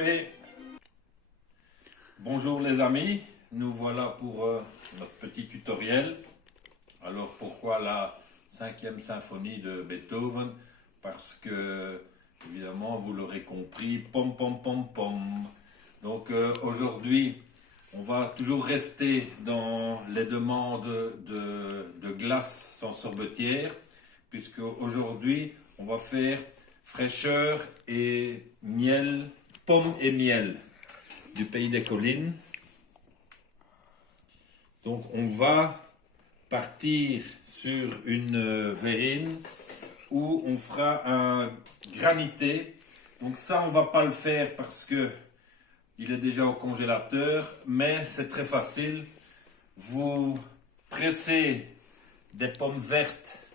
coupé. Bonjour les amis, nous voilà pour notre petit tutoriel. Alors pourquoi la 5e symphonie de Beethoven? Parce que, évidemment, vous l'aurez compris, pom pom pom pom. Donc aujourd'hui, on va toujours rester dans les demandes de glace sans sorbetière, puisque aujourd'hui, on va faire fraîcheur et miel, pomme et miel du pays des collines. Donc on va partir sur une verrine où on fera un granité. Donc ça, on va pas le faire parce que il est déjà au congélateur, mais c'est très facile. Vous pressez des pommes vertes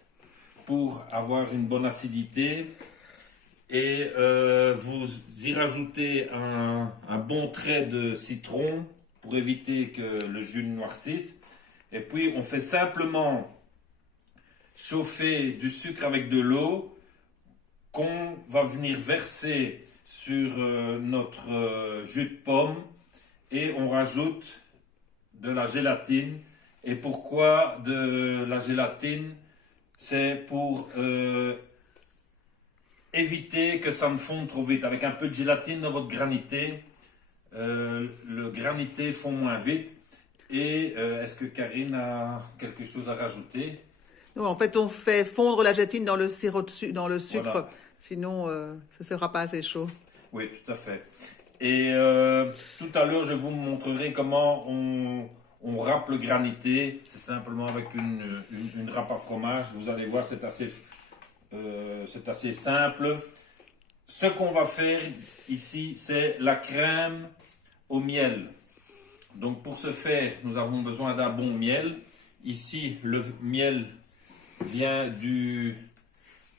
pour avoir une bonne acidité et vous y rajoutez un bon trait de citron pour éviter que le jus noircisse. Et puis on fait simplement chauffer du sucre avec de l'eau qu'on va venir verser sur notre jus de pomme et on rajoute de la gélatine. Et pourquoi de la gélatine? C'est pour éviter que ça ne fonde trop vite. Avec un peu de gélatine dans votre granité, le granité fond moins vite. Et est-ce que Karine a quelque chose à rajouter? Non, en fait, on fait fondre la gélatine dans le sirop dans le sucre, Voilà. Sinon ça ne sera pas assez chaud. Oui, tout à fait. Et tout à l'heure, je vous montrerai comment on râpe le granité. C'est simplement avec une râpe à fromage. Vous allez voir, c'est assez simple. Ce qu'on va faire ici, c'est la crème au miel. Donc pour ce faire, nous avons besoin d'un bon miel. Ici, le miel vient du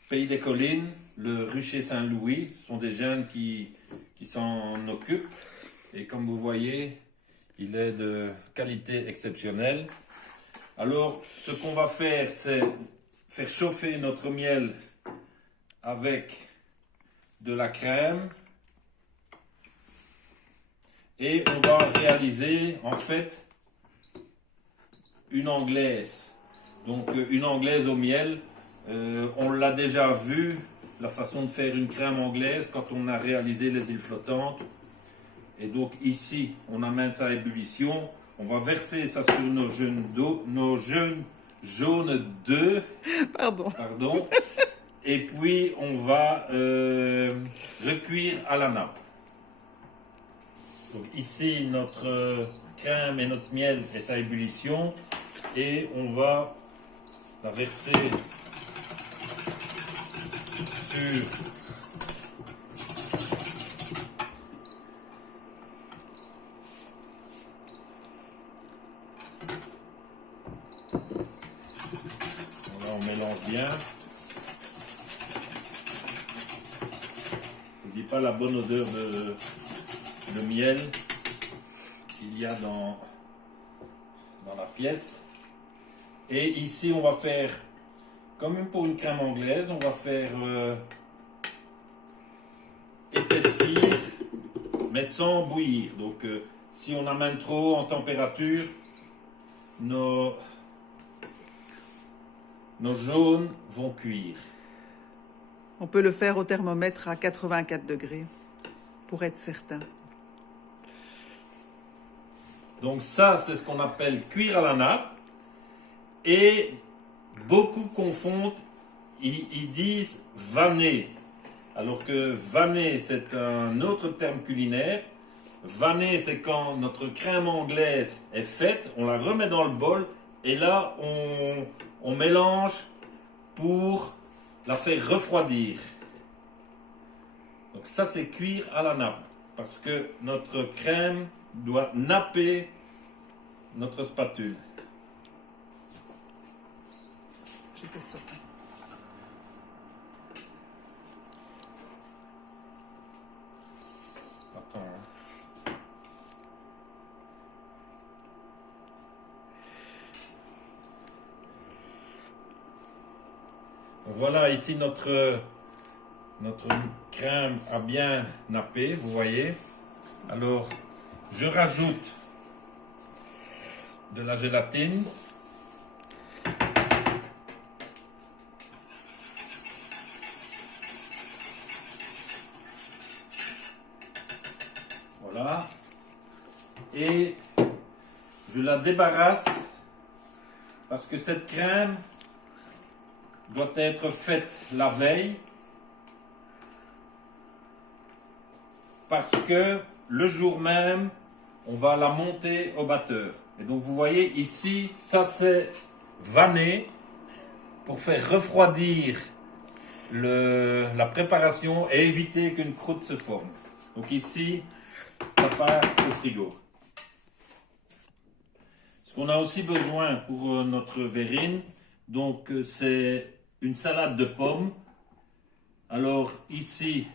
pays des collines, le rucher Saint-Louis. Ce sont des jeunes qui s'en occupent. Et comme vous voyez, il est de qualité exceptionnelle. Alors, ce qu'on va faire, c'est faire chauffer notre miel avec de la crème. Et on va réaliser, en fait, une anglaise. Donc, une anglaise au miel. On l'a déjà vu, la façon de faire une crème anglaise quand on a réalisé les îles flottantes. Et donc ici, on amène ça à ébullition. On va verser ça sur nos jaunes d'œufs. Pardon. Et puis on va recuire à la nappe. Donc ici, notre crème et notre miel est à ébullition. Et on va la verser sur voilà, on mélange bien. N'oublie pas la bonne odeur de miel qu'il y a dans la pièce. Et ici, on va faire, comme pour une crème anglaise, on va faire épaissir, mais sans bouillir. Donc, si on amène trop en température, nos jaunes vont cuire. On peut le faire au thermomètre à 84 degrés, pour être certain. Donc ça, c'est ce qu'on appelle cuire à la nappe. Et beaucoup confondent, ils disent vanner. Alors que vanner, c'est un autre terme culinaire. Vanner, c'est quand notre crème anglaise est faite, on la remet dans le bol et là, on mélange pour la faire refroidir. Donc ça, c'est cuire à la nappe. Parce que notre crème doit napper notre spatule. Je vais stopper. Attends. Voilà, ici notre crème a bien nappé, vous voyez. Alors, je rajoute de la gélatine. Voilà. Et je la débarrasse parce que cette crème doit être faite la veille. Parce que le jour même, on va la monter au batteur. Et donc vous voyez ici, ça c'est vanné pour faire refroidir la préparation et éviter qu'une croûte se forme. Donc ici, ça part au frigo. Ce qu'on a aussi besoin pour notre verrine, donc c'est une salade de pommes. Alors ici,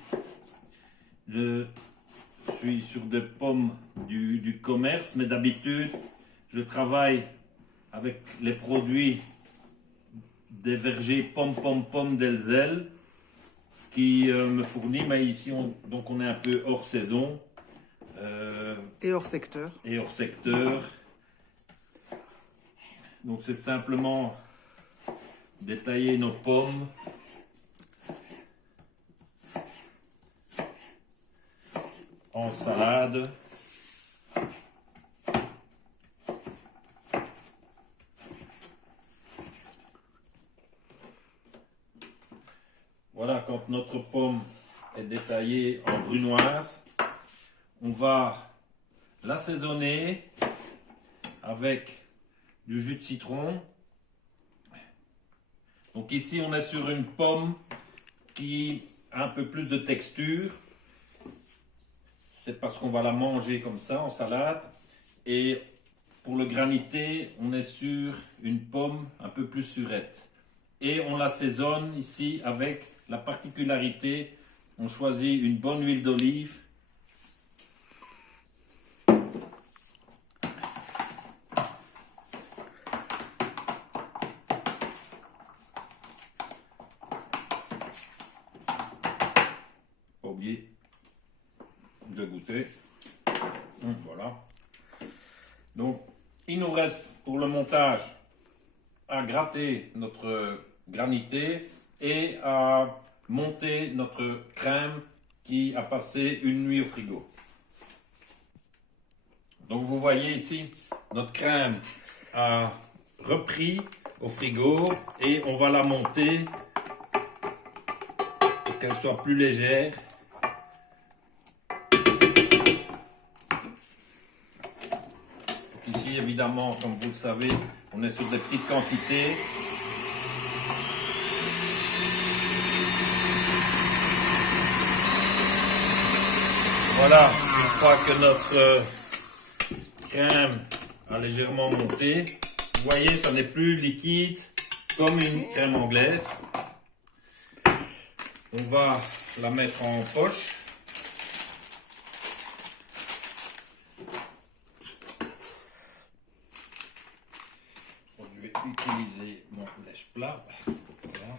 je suis sur des pommes du commerce, mais d'habitude, je travaille avec les produits des vergers pommes d'Elzel qui me fournit, mais ici donc on est un peu hors saison. Et hors secteur. Et hors secteur. Donc c'est simplement détailler nos pommes. En salade. Voilà, quand notre pomme est détaillée en brunoise, on va l'assaisonner avec du jus de citron. Donc ici, on est sur une pomme qui a un peu plus de texture. C'est parce qu'on va la manger comme ça en salade. Et pour le granité, on est sur une pomme un peu plus surette. Et on l'assaisonne ici avec la particularité, on choisit une bonne huile d'olive. Pas oublier de goûter. Voilà. Donc, il nous reste pour le montage à gratter notre granité et à monter notre crème qui a passé une nuit au frigo. Donc vous voyez ici, notre crème a repris au frigo et on va la monter pour qu'elle soit plus légère. Ici, évidemment, comme vous le savez, on est sur des petites quantités. Voilà, une fois que notre crème a légèrement monté, vous voyez, ça n'est plus liquide comme une crème anglaise. On va la mettre en poche. Je vais utiliser mon lèche-plat. Voilà.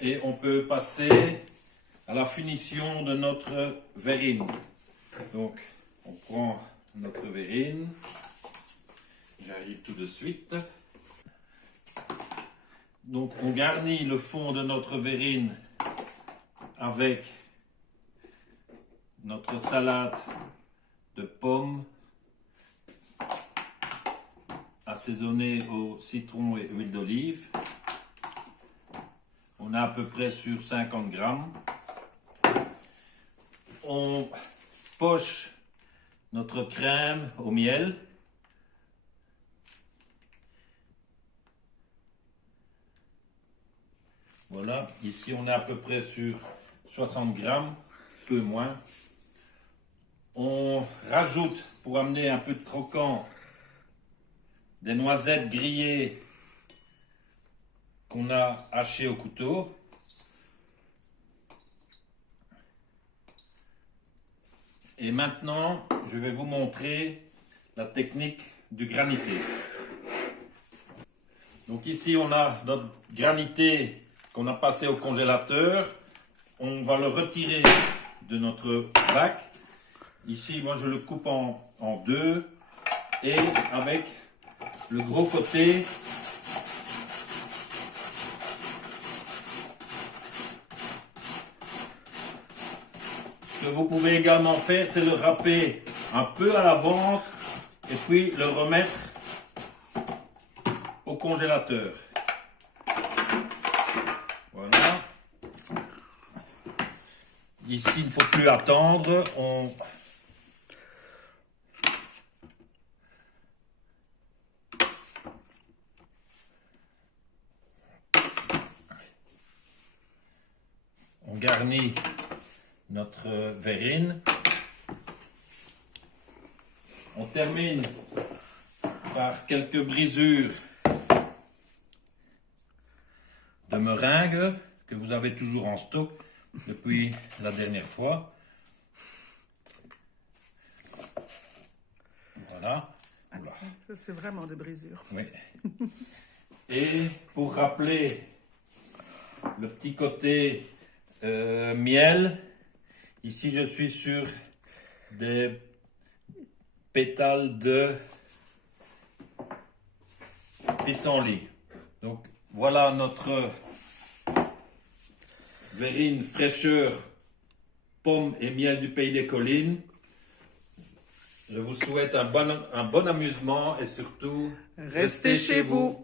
Et on peut passer à la finition de notre verrine. Donc, on prend notre verrine. J'arrive tout de suite. Donc, on garnit le fond de notre verrine avec notre salade de pommes assaisonnée au citron et huile d'olive. On est à peu près sur 50 grammes. On poche notre crème au miel. Voilà, ici on est à peu près sur 60 grammes, peu moins. rajoute, pour amener un peu de croquant, des noisettes grillées qu'on a hachées au couteau. Et maintenant, je vais vous montrer la technique du granité. Donc ici, on a notre granité qu'on a passé au congélateur. On va le retirer de notre bac. Ici, moi, je le coupe en deux. Et avec le gros côté, ce que vous pouvez également faire, c'est le râper un peu à l'avance et puis le remettre au congélateur. Voilà. Ici, il ne faut plus attendre. On garnit notre verrine. On termine par quelques brisures de meringue que vous avez toujours en stock depuis la dernière fois. Voilà. Oula. Ça, c'est vraiment des brisures. Oui. Et pour rappeler le petit côté miel, ici je suis sur des pétales de pissenlit. Donc voilà notre verrine fraîcheur, pomme et miel du pays des collines. Je vous souhaite un bon amusement et surtout, Restez chez vous.